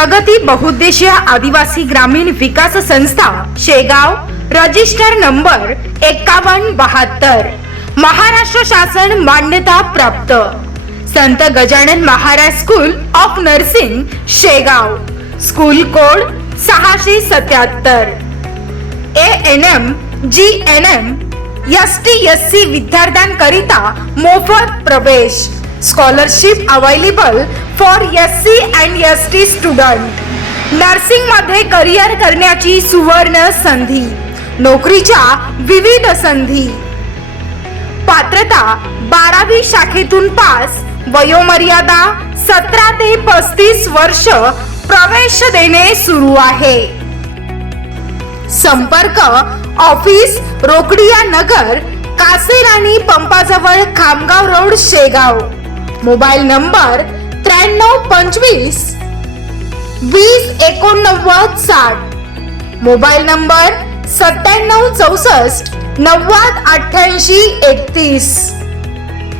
प्रगती बहुउद्देशीय आदिवासी ग्रामीण विकास संस्था शेगाव रजिस्टर नंबर एकावन्न बहात्तर. महाराष्ट्र शासन मान्यता प्राप्त. Sant Gajanan Maharaj school of nursing Shegaon. School code सहाशे सत्याहत्तर. A N M G N M S T S C विद्यार्थ्यांकरिता मोफत प्रवेश. Scholarship available for S C and S T student. नर्सिंगमध्ये career करण्याची सुवर्ण संधी. नोकरीच्या विविध संधी. पात्रता बारावी शाखेतून पास. वयोमर्यादा सतरा ते पस्तीस वर्ष प्रवेश देणे सुरू आहे. संपर्क office Rokadiya Nagar Kaserani पंपाजवळ Khamgaon road Shegaon. Mobile number त्र्याण्णव पंचवीस वीस एकोणनव्वद साठ. मोबाईल नंबर सत्त्याण्णव चौसष्ट नव्वद अठ्ठ्याऐंशी एकतीस.